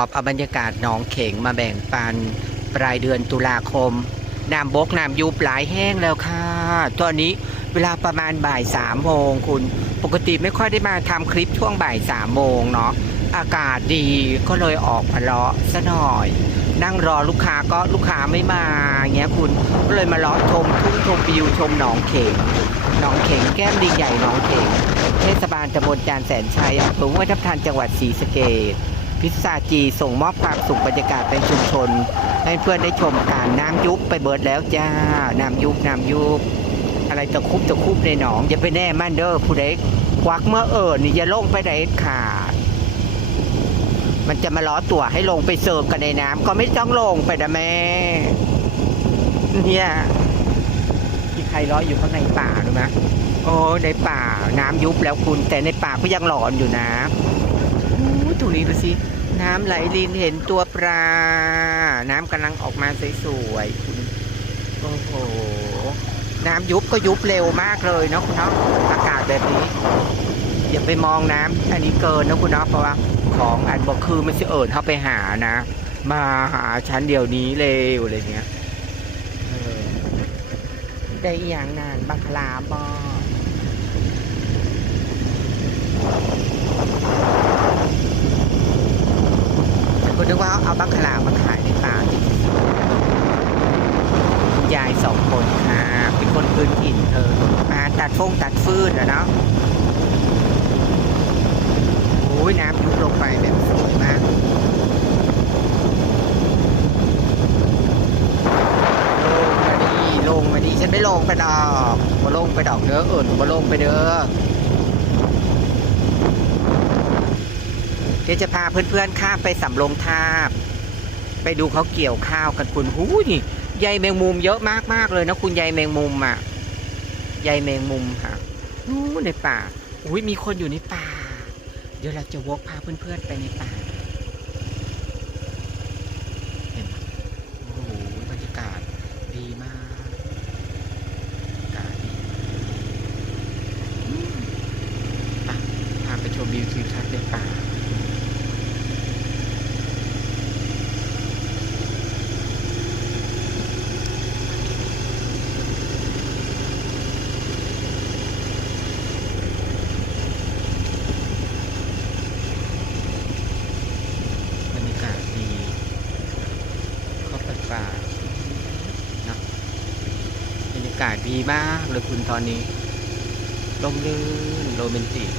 อบเอาบรรยากาศหนองเข่งมาแบ่งปัน ปลายเดือนตุลาคมน้ำบกน้ำยุบหลายแห้งแล้วค่ะ ตอนนี้เวลาประมาณบ่ายสามโมงคุณ ปกติไม่ค่อยได้มาทำคลิปช่วงบ่ายสามโมงเนาะ อากาศดีก็เลยออกมาเลาะซะหน่อย นั่งรอลูกค้าก็ลูกค้าไม่มาเงี้ยคุณ ก็เลยมาเลาะชมทุ่งชมวิวชมหนองเข่งหนองเข่งแก้มลิงใหญ่หนองเข่งเทศบาลตำบลจานแสนชัยอำเภอวยทับทันจังหวัดศรีสะเกษ พิซซ่าจีส่งมอบความสุขบรรยากาศในชุมชน ให้เพื่อนได้ชมการน้ำยุบไปเบิดแล้วจ้า น้ำยุบน้ำยุบอะไรตะคุบตะคุบในหนองอย่าไปแน่มั่นเด้อผู้ใดควักเมื่อเอิญนี่อย่าลงไปได้ขาดมันจะมาล้อตัวให้ลงไปเสิร์ฟกันในน้ำก็ไม่ต้องลงไปนะแม่เนี่ยมีใครล้ออยู่ข้างในป่ารู้ไหมโอ้ในป่าน้ำยุบแล้วคุณแต่ในป่าก็ยังหลอนอยู่นะ ตรงนี้ดูสิ น้ำไหลลินเห็นตัวปลา น้ำกำลังออกมาสวยๆคุณโอ้โห น้ำยุบก็ยุบเร็วมากเลยเนาะคุณเนาะอากาศแบบนี้ อย่าไปมองน้ำอันนี้เกินนะคุณเนาะเพราะว่าของอันบอกคือไมันจะเอิญเข้าไปหานะ มาหาฉันเดียวนี้เร็วอะไรเงี้ยได้อย่างนานบังคลาบอคุณนึกว่า เอาบังคลามาขายในป่าจริงคุณยายสองคนค่ะเป็นคนพื้นถิ่นเธอมาตัดฟงตัดฟืนอะเนาะโอ้ยน้ำยุบลงไปแบบสวยมากลงมาดีลงมาดีฉันไม่ลงไปดอกมาลงไปดอกเด้อเอิญมาลงไปเด้อ เดี๋ยวจะพาเพื่อนๆข้ามไปสำโรงทาบ ไปดูเขาเกี่ยวข้าวกันคุณหูยใยแมงมุมเยอะมากๆเลยนะคุณใยแมงมุมอะใยแมงมุมค่ะนู้ในป่าอุ้ยมีคนอยู่ในป่า เดี๋ยวเราจะวกพาเพื่อนๆไปในป่าเห็นไหมโอ้โหบรรยากาศดีมากบรรยากาศดีอืมไปพาไปชมวิวทิวทัศน์ในป่า บรรยากาศดีเข้าไป่าเนะบรรยากาศดีมากเลยคุณตอนนี้ลมลื่นโรแมนติก